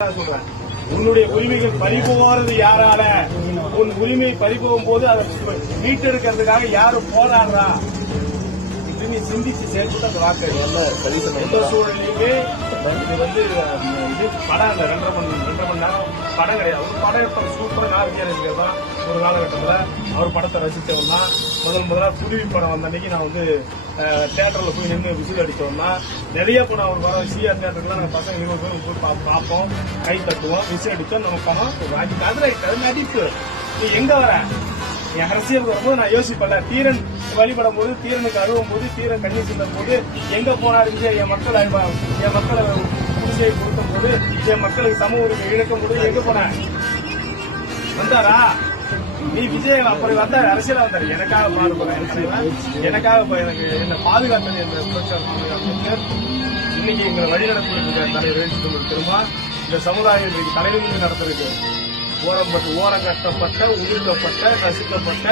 சொல்றேன், உன்னுடைய உரிமைகள் பறிபோகிறது யாரால? உன் உரிமை பறிபோகும் போது அதை மீட்டெடுக்கிறதுக்காக யாரும் போராடுறா? நீ சிந்திச்சு செயல்பட்டு அந்த வாக்கு எந்த சூழலையுமே இது படம் இல்ல, 2.5 மணி நேரம் படம் கிடையாது. ஒரு படம் இப்ப சூப்பரா நாகரிகர் தான். ஒரு காலகட்டத்துல அவர் படத்தை ரசிச்சவன் தான். முதல்ல புதுவி படம் வந்த அன்னைக்கு நான் தியேட்டர்ல போய் நின்று விசில் அடிச்சோம்னா நிறைய படம் அவர் வர சிஆர் தியேட்டருக்கு நாங்க பசங்க 20 பேர் போய் பார்ப்போம், கை தட்டுவோம், விசில் அடிச்சோம். நம்ம பணம் அது நடிப்பு. நீ எங்க வர? என் அரசியலுக்கு வரும்போது நான் யோசிப்பல, தீரன் வழிபடும் போது, தீரனுக்கு அழுவும் போது, தீரன் கண்ணி சிந்தும் போது எங்க போனாரு விஜய்? என் மக்களை குடிசையை கொடுக்கும் போது, என் மக்களுக்கு சம உரிமை இழக்கும் போது எங்க போன? வந்தாரா? நீ விஜய் அப்படி வந்தாரு, அரசியலா வந்தாரு. எனக்காக பாடுபடுறேன், எனக்காக எனக்கு என்ன பாதுகாத்தது என்ற அமைச்சர் இன்னைக்கு எங்களை வழிநடத்திட்டு தலைவர் திரும்ப இந்த சமுதாயத்திற்கு தலைநிமிர்ந்து நடத்துறது. ஓரங்கட்டப்பட்ட, ஒதுக்கப்பட்ட, நசுக்கப்பட்ட,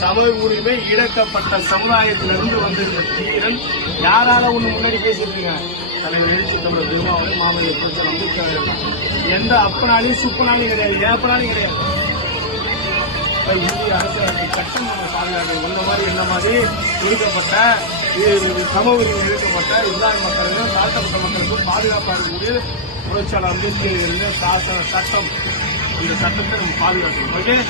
சம உரிமை இழக்கப்பட்ட சமுதாயத்திலிருந்து வந்திருந்த தீரன் யாரால ஒண்ணு முன்னாடி பேசிருக்கீங்க? தலைவர் எழுச்சி தமிழர் திருமாவளி, மாமல்ல பிரச்சனை அம்பேத்கர் எந்த அப்பனாலையும் சுப்பனாலையும் கிடையாது, ஏப்பனாலையும் கிடையாது. இந்திய அரசியல் சட்டம் நம்ம பாதுகாக்க இந்த மாதிரி என்ன மாதிரி ஒதுக்கப்பட்ட, சம உரிமை இழக்கப்பட்ட இல்லாத மக்களுக்கும் தாழ்த்தப்பட்ட மக்களுக்கும் பாதுகாப்பாக இருக்கக்கூடிய புரட்சியாளர் அம்பேத்கர் சாசன சட்டம், இந்த சட்டத்தை நம்ம பாதுகாக்கணும்.